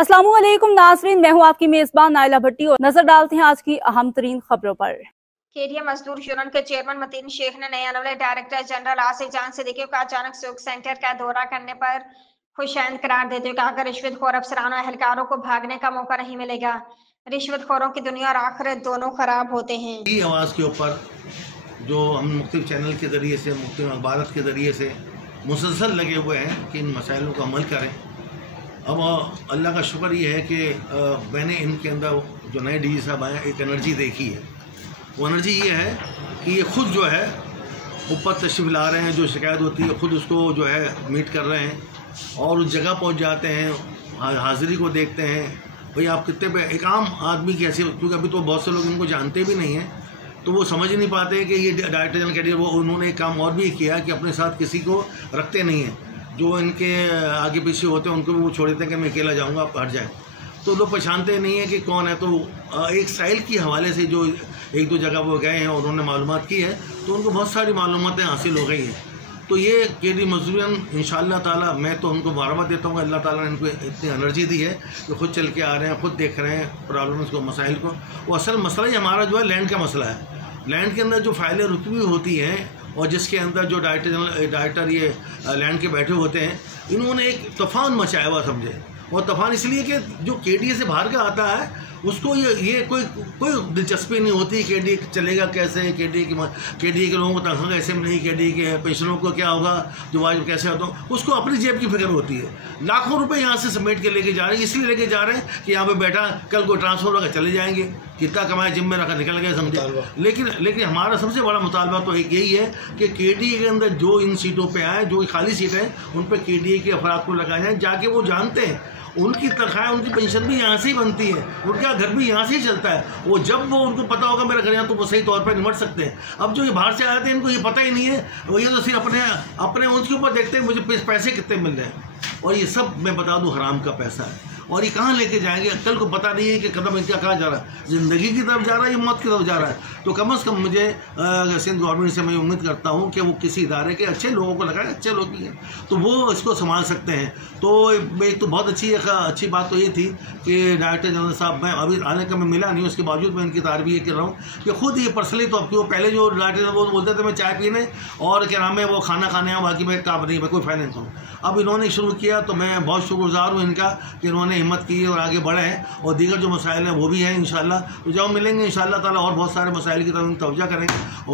अस्सलामुअलैकुम नाज़रीन, मैं हूं आपकी मेजबान नाइला भट्टी और नजर डालते हैं आज की अहम तरीन खबरों पर। केडीए मजदूर यूनियन के चेयरमैन मतीन शेख ने नए आने डायरेक्टर जनरल आसिफ जान सिद्दीकी को अचानक सुख सेंटर का दौरा करने पर खुशैन करार देते हुए कहा कि रिश्वतखोर अफसरान और एहलकारों को भागने का मौका नहीं मिलेगा। रिश्वतखोरों की दुनिया और आखिरत दोनों खराब होते हैं। आवाज़ के ऊपर जो हम मुख्तलिफ चैनल के ज़रिए से, मुख्तलिफ अखबार के ज़रिए से मुसलसल लगे हुए हैं कि इन मसाइलों का अमल करें। अब अल्लाह का शुक्र ये है कि मैंने इनके अंदर जो नए डी साहब आए एक एनर्जी देखी है। वो एनर्जी ये है कि ये ख़ुद जो है ऊपर तशरीफ़ ला रहे हैं, जो शिकायत होती है ख़ुद उसको जो है मीट कर रहे हैं और उस जगह पहुंच जाते हैं, हाज़िरी को देखते हैं। भाई आप कितने पे एक आम आदमी की ऐसी, क्योंकि अभी तो बहुत से लोग इनको जानते भी नहीं हैं, तो वो समझ नहीं पाते कि ये डायरेक्टर जनरल कैडियर। वो उन्होंने एक काम और भी किया कि अपने साथ किसी को रखते नहीं हैं, जो इनके आगे पीछे होते हैं उनको भी वो छोड़ देते हैं कि मैं अकेला जाऊँगा, आप हट जाएँ। तो लोग पहचानते नहीं हैं कि कौन है। तो एक साइल की हवाले से जो एक दो जगह वो गए हैं और उन्होंने मालूमात की है, तो उनको बहुत सारी मालूमातें हासिल हो गई हैं। तो ये केडी मजदूरन इंशाअल्लाह ताला, मैं तो उनको बारबार देता हूँ, अल्लाह ताला ने इनको इतनी एनर्जी दी है कि खुद चल के आ रहे हैं, खुद देख रहे हैं प्रॉब्लम्स को, मसाइल को। वो असल मसला ही हमारा जो है लैंड का मसला है। लैंड के अंदर जो फाइलें रुकवी होती हैं और जिसके अंदर जो डायरेक्टर ये लैंड के बैठे होते हैं, इन्होंने एक तूफान मचाया हुआ समझे। और तूफान इसलिए कि जो केडीए से बाहर का आता है उसको ये कोई दिलचस्पी नहीं होती। केडीए चलेगा कैसे, केडीए के लोगों को तनख्वाह कैसे मिलेगी, केडीए के पेंशनों को क्या होगा, जो वाजिब कैसे होता है, उसको अपनी जेब की फिक्र होती है। लाखों रुपए यहाँ से समेट के लेके जा रहे हैं, इसलिए लेके जा रहे हैं कि यहाँ पे बैठा कल को ट्रांसफर होगा चले जाएंगे, कितना कमाया जिम में रखा निकल गए समझे। लेकिन हमारा सबसे बड़ा मुतालबा तो एक यही है कि केडीए के अंदर जो इन सीटों पर आए, जो खाली सीटें हैं, उन पर केडीए के अफराद को लगाया जाए। जाके वो जानते हैं उनकी तनख्वाह, उनकी पेंशन भी यहाँ से ही बनती है, उनका घर भी यहाँ से ही चलता है। वो जब वो उनको पता होगा मेरा घर यहाँ, तो वो सही तौर पर निमट सकते हैं। अब जो ये बाहर से आए थे इनको ये पता ही नहीं है, वो ये तो सिर्फ अपने उसके ऊपर देखते हैं मुझे पैसे कितने मिल रहे हैं। और ये सब मैं बता दूँ हराम का पैसा है, और ये कहाँ लेके जाएंगे कल को पता नहीं है कि कदम इनका कहाँ जा रहा है, ज़िंदगी की तरफ जा रहा है या मौत की तरफ जा रहा है। तो कम से कम मुझे सिंध गवर्नमेंट से मैं उम्मीद करता हूँ कि वो किसी इदारे के अच्छे लोगों को लगाए, अच्छे लोग भी हैं तो वो इसको संभाल सकते हैं। तो एक तो बहुत अच्छी बात तो ये थी कि डायरेक्टर जनरल साहब, मैं अभी आने का मैं मिला नहीं, उसके बावजूद मैं इनकी तारीफ ये कर रहा हूँ कि खुद ये पर्सनली, तो अब पहले जो डायरेक्टर वो बोलते थे मैं चाय पीने और क्या नाम है वो खाना खाने आऊँ, बाकी मैं काम नहीं, मैं कोई फायदा नहीं हूँ। अब इन्होंने शुरू किया तो मैं बहुत शुक्रगुजार हूँ इनका कि इन्होंने हिम्मत की और आगे बढ़े हैं, और दीगर जो मसाइल हैं वो भी हैं इंशाअल्लाह। तो जब मिलेंगे इंशाअल्लाह ताला और बहुत सारे मसाइल की तरफ तवज्जो करेंगे।